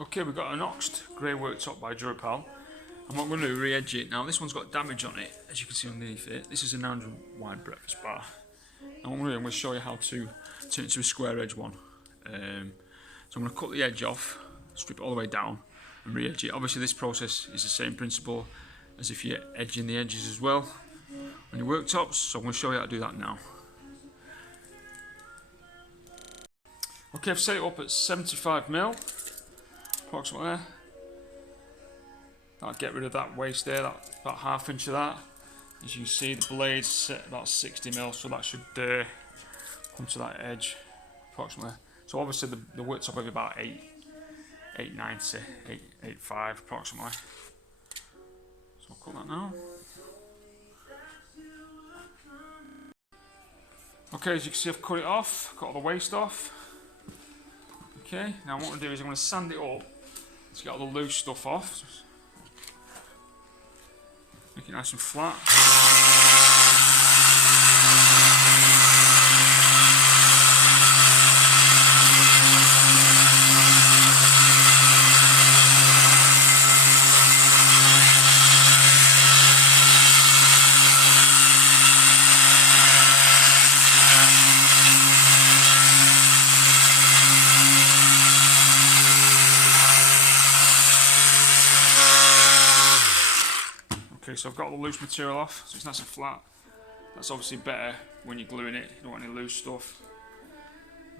Okay, we've got an oxed grey worktop by Durapal, and what I'm going to do is re-edge it. Now this one's got damage on it, as you can see underneath it. This is a 900 wide breakfast bar, and what I'm going to show you how to turn it into a square edge one. So I'm going to cut the edge off, strip it all the way down, and re-edge it. Obviously this process is the same principle as if you're edging the edges as well on your worktops, so I'm going to show you how to do that now. Okay, I've set it up at 75mm, approximately. That'll get rid of that waste there, about ½ inch of that. As you can see, the blade's set about 60mm, so that should come to that edge, approximately. So obviously the worktop will be about 890, 885 approximately. So I'll cut that now. Okay, as you can see, I've cut it off, cut all the waste off. Okay, now what I'm going to do is I'm going to sand it up to get all the loose stuff off. Make it nice and flat. Okay, so I've got all the loose material off, so it's nice and flat. That's obviously better when you're gluing it, you don't want any loose stuff.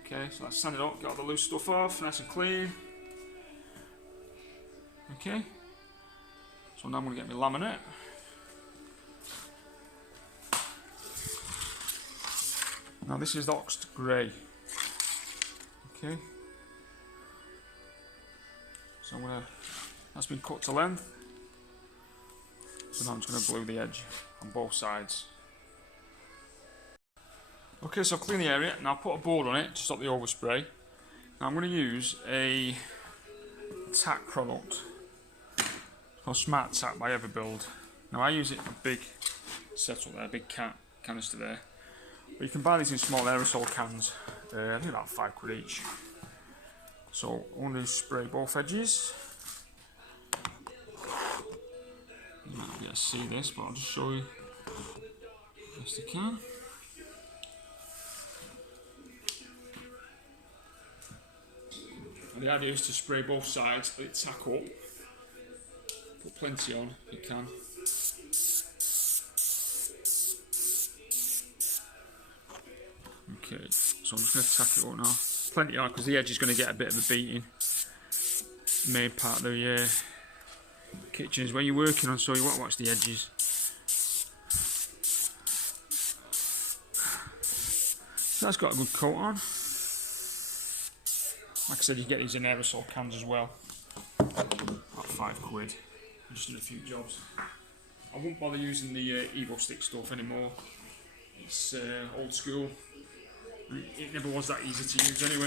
Okay, so let's sand it up, get all the loose stuff off, nice and clean. Okay, so now I'm going to get my laminate. Now this is the oxed grey. Okay, so that's been cut to length. So now I'm just going to glue the edge on both sides. Okay, so I've cleaned the area. Now I'll put a board on it to stop the overspray. Now I'm going to use a tack product. It's called Smart Tack by Everbuild. Now I use it in a big setup there, a big canister there. But you can buy these in small aerosol cans. I think about £5 each. So I'm going to spray both edges. You might not be able to see this, but I'll just show you best I can. And the idea is to spray both sides, let it tack up, put plenty on if you can. Okay, so I'm just going to tack it up now. Plenty on because the edge is going to get a bit of a beating. Main part of the kitchen is where you're working on, so you want to watch the edges. So that's got a good coat on. Like I said, you get these in aerosol cans as well. About £5. I just did a few jobs. I won't bother using the Evo stick stuff anymore. It's old school. It never was that easy to use anyway.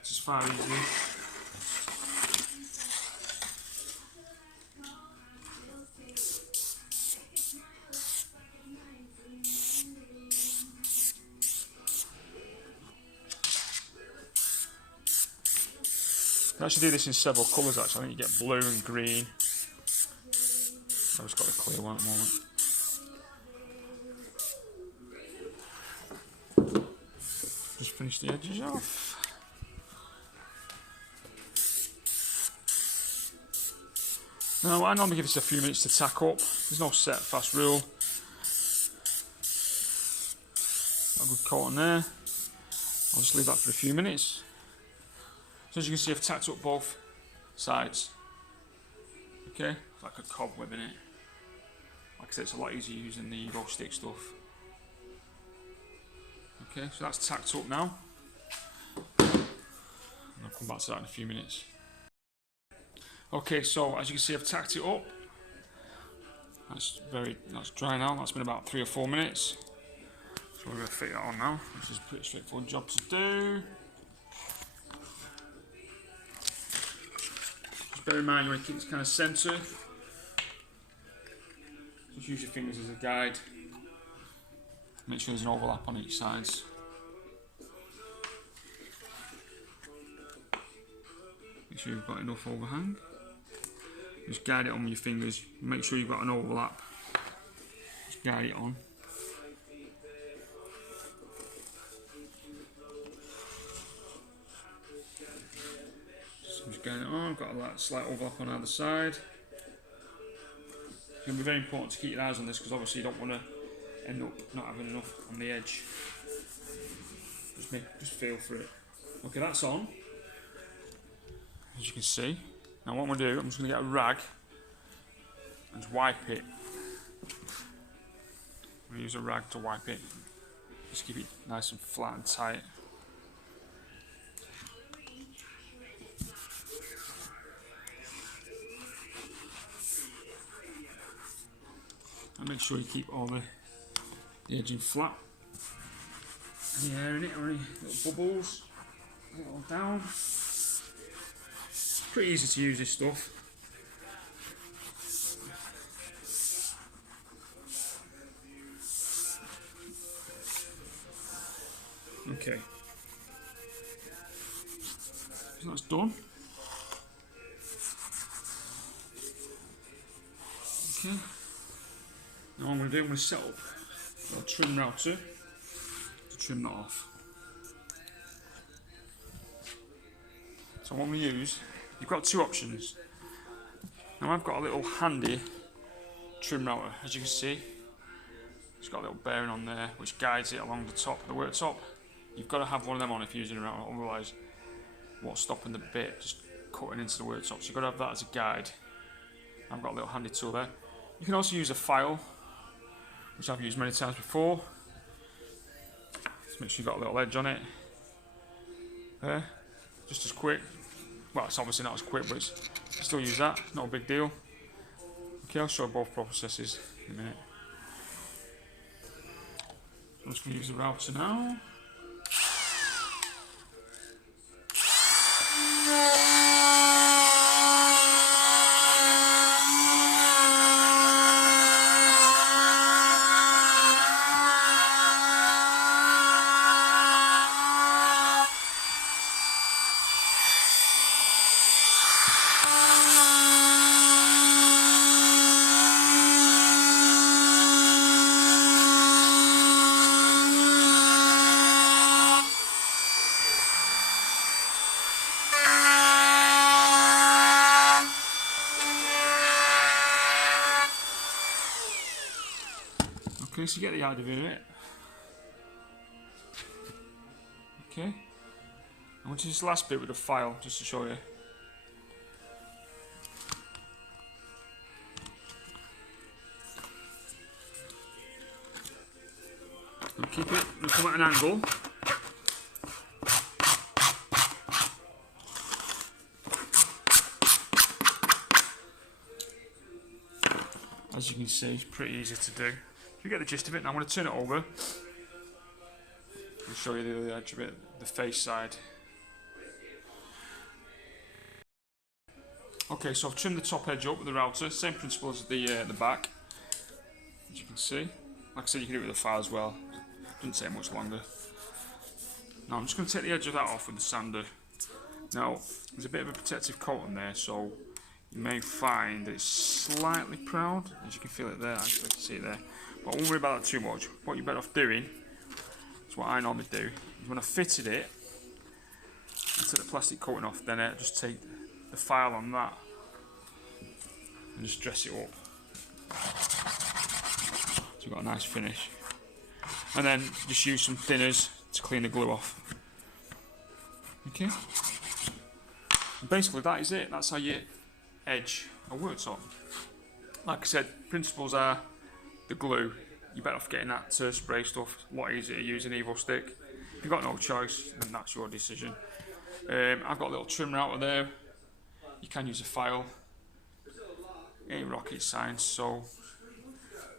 It's just far easier. You can actually do this in several colours actually. I think you get blue and green. I've just got the clear one at the moment. Just finish the edges off. Now I normally give this a few minutes to tack up. There's no set fast rule. Got a good coat on there. I'll just leave that for a few minutes. So as you can see, I've tacked up both sides. Okay, it's like a cobweb in it. Like I said, it's a lot easier using the Evo stick stuff. Okay, so that's tacked up now. And I'll come back to that in a few minutes. Okay, so as you can see, I've tacked it up. That's dry now. That's been about 3 or 4 minutes. So we're going to fit it on now, which is a pretty straightforward job to do. Bear in mind you want to keep this kind of centre. Just use your fingers as a guide. Make sure there's an overlap on each side. Make sure you've got enough overhang. Just guide it on with your fingers. Make sure you've got an overlap. Just guide it on. Just guide it on. Got a slight overlap on either side. It's going to be very important to keep your eyes on this because obviously you don't want to end up not having enough on the edge. Just feel for it. Okay, that's on. As you can see. Now what I'm going to do, I'm just going to get a rag and just wipe it. I'm going to use a rag to wipe it. Just keep it nice and flat and tight. And make sure you keep all the edging flat. Any air in it or any little bubbles, get it all down. Pretty easy to use this stuff. Okay, so that's done. Okay, now what I'm going to do, I'm going to set up a trim router to trim that off. So what I'm going to use, you've got two options. Now I've got a little handy trim router, as you can see. It's got a little bearing on there which guides it along the top of the worktop. You've got to have one of them on if you're using a router, otherwise what's stopping the bit just cutting into the worktop. So you've got to have that as a guide. I've got a little handy tool there. You can also use a file, which I've used many times before. Just make sure you've got a little edge on it. There, just as quick. Well, it's obviously not as quick, but you still use that, not a big deal. Okay, I'll show you both processes in a minute. I'm just going to use the router now. Okay, so you get the idea of it. Okay, I want to use this last bit with a file just to show you. And keep it, and come at an angle. As you can see, it's pretty easy to do. You get the gist of it. Now I'm going to turn it over and show you the other edge of it, the face side. Okay, so I've trimmed the top edge up with the router, same principle as the back, as you can see. Like I said, you can do it with a file as well. Doesn't take much longer. Now I'm just going to take the edge of that off with the sander. Now there's a bit of a protective coat on there, so you may find that it's slightly proud, as you can feel it there. Actually, I can see it there. But I won't worry about that too much. What you're better off doing is what I normally do. Is when I fitted it, I took the plastic coating off, then I just take the file on that and just dress it up. So we've got a nice finish. And then just use some thinners to clean the glue off. Okay. And basically that is it. That's how you edge a worktop. Like I said, principles are the glue. You're better off getting that to spray stuff. A lot easier to use an Evo stick. If you've got no choice, then that's your decision. I've got a little trim router there. You can use a file. It ain't rocket science, so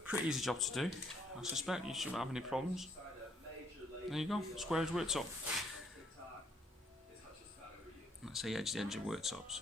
pretty easy job to do. I suspect you shouldn't have any problems. There you go, square edge worktop. Let's say edge the edge of worktops.